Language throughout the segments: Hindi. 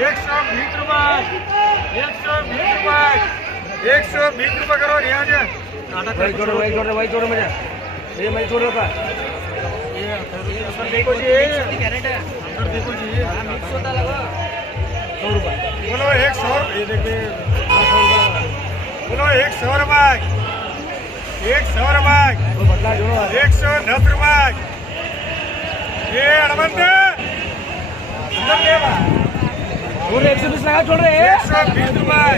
120 रुपये 120 रुपये करो रियाज वही जोड़ो मुझे ये मैं जोड़ रखा देखो जी अंदर देखो जी 100 रुपये बोलो 100 ये देखिए बोलो 100 रुपये 100 रुपये 110 रुपये ये हनुमंत अंदर लेवा 120 लगा छोड़ रहे 120 रुपये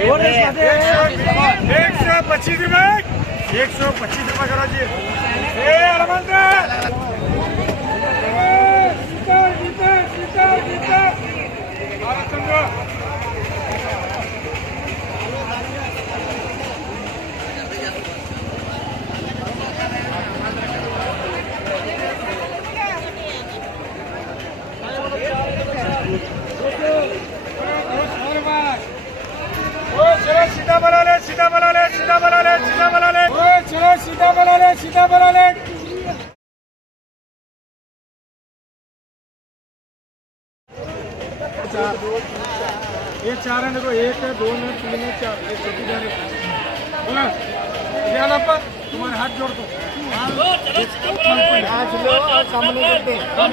125 रुपये 125 रुपये करो जी ये हनुमंत सीधा बना ले सीधा बना ले सीधा बना ले सीधा बना ले चलो सीधा बना ले सीधा बना ले ये 4 है देखो 1 है 2 है 3 है 4 ये छोटी जा रही बोला ध्यान आप तुम्हारे हाथ जोड़ दो आज लो सामने करते हम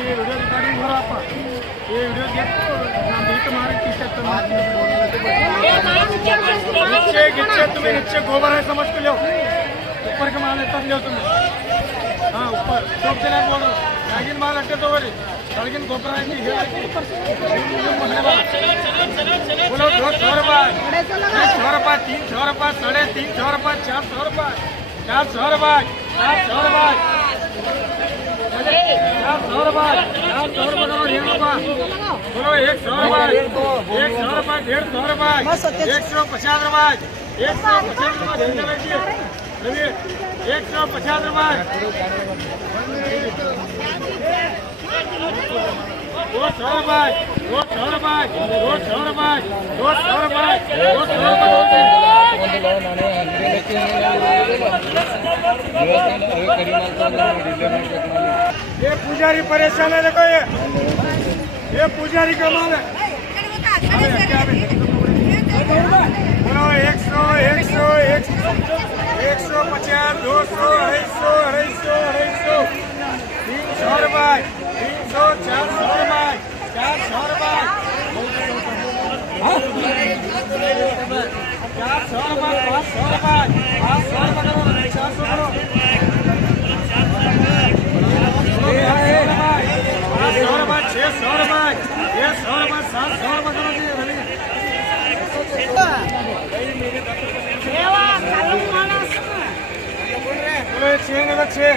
ये वीडियो रिकॉर्डिंग हो रहा आप ये वीडियो देखो ना भी तुम्हारे टी-शर्ट नीचे तुम्हें नीचे गोबर है समझ के लो ऊपर के माल तब लो तुम्हें हाँ ऊपर सब जगह बोलो लेकिन माल हटे तो बड़ी लेकिन गोबर है नहीं बोलो 200 रुपये 100 रुपये 300 रुपये 350 रुपये 400 रुपये 400 रुपये 400 रुपये 400 रुपये 400 रुपये बोलो 100 रुपये 100 रुपये 150 रुपये 150 रुपये 150 रुपये 150 रुपये 200 रुपये 200 रुपये 200 रुपये 200 रुपये 200 रुपये ये पुजारी परेशान है देखो ये पुजारी का माल है बोलो 100 100 150 200 250 300 रुपये 300 400 रुपये 400 रुपये 400 रुपये 500 रुपये 500 रुपये 400 करो 600 रुपये 700 रुपये करो जी बोलो 6 नंबर 6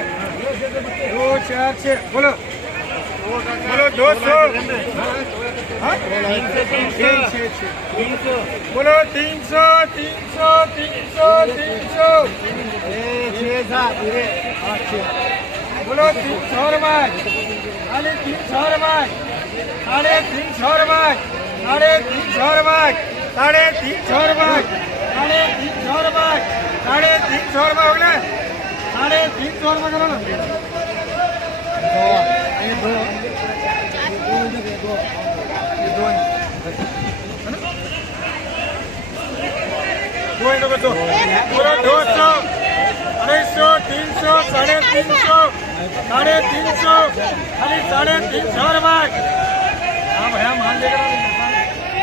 2 4 6 बोलो बोलो 200 बोलो 300 बोलो 300 रुपये खाली 300 रुपये 350 रुपये 350 रुपये 350 रुपये 350 रुपये 350 रुपये हो गए 350 रुपये करो ना दो बोलो 200 250 300 350 350 खाली 350 रुपये हाँ भैया मान लेगा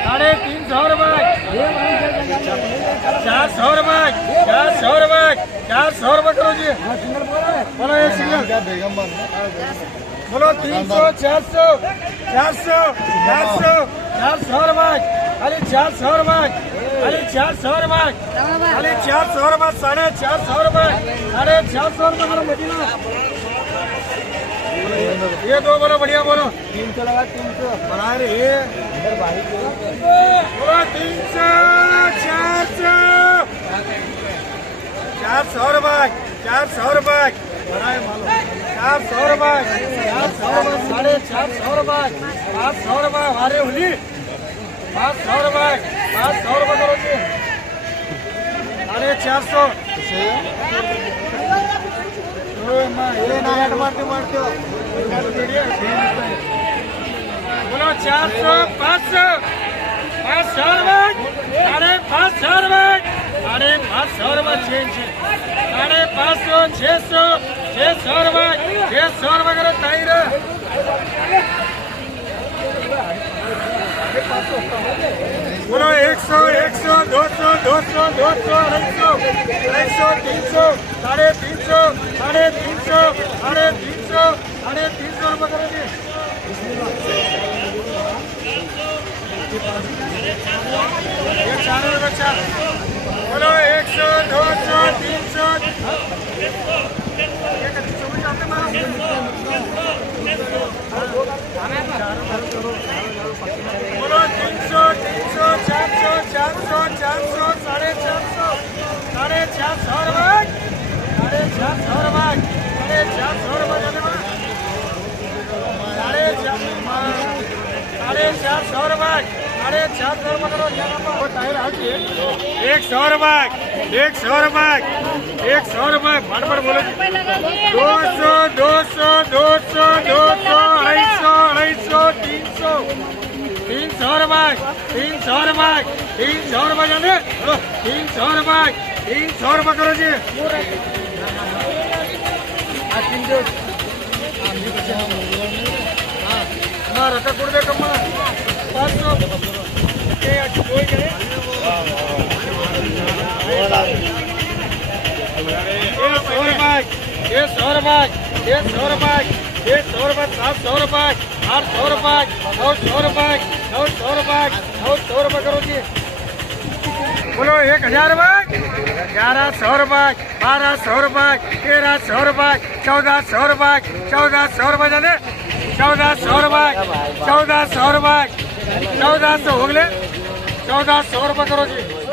350 रुपये 400 रुपये 400 रुपये 400 रुपये करो जी बोलो एक सिंगल बोलो 300 400 400 400 400 रुपये खाली 400 रुपये खाली 400 रुपये खाली 400 रुपये 450 रुपये 450 रुपये करो मदीना ये दो बोलो बढ़िया बोलो 300 लगा 300 बना रहे बोलो 300 400 रुपये 400 रुपये बनाए मालो 400 रुपये 450 रुपये 500 रुपये हमारे होली 500 रुपये 500 रुपये करो जी 450 ये नाट मारते बोलो 400 500 500 रुपये 550 रुपये 550 रुपये चेंज 550 600 600 रुपये 600 रुपये करो ताईर बोलो 100 100 200 200 200 250 300 350 350 रुपये करो जी ये 4 बच्चा बोलो 100 200 300 समझ आते बोलो 300 300 400 400 400 450 450 रुपये 450 रुपये 450 रुपये जाने में 450 रुपये 450 रुपये करो 100 रुपये 100 रुपये 100 रुपये फटाफट बोलो 200 200 200 200 250 300 रुपये 300 रुपये 300 रुपये जाने 300 रुपये 300 रुपये करो जी रखा कुछ दे कम 500 ये 100 रुपये 700 रुपये 800 रुपये 900 रुपये 900 रुपये 900 रुपये करो जी बोलो 1000 रुपये 1100 रुपये 1200 रुपये 1300 रुपये 1400 रुपये 1400 रुपये जाने 1400 रुपये 1400 रुपये 1400 हो गए 1400 रुपये करो जी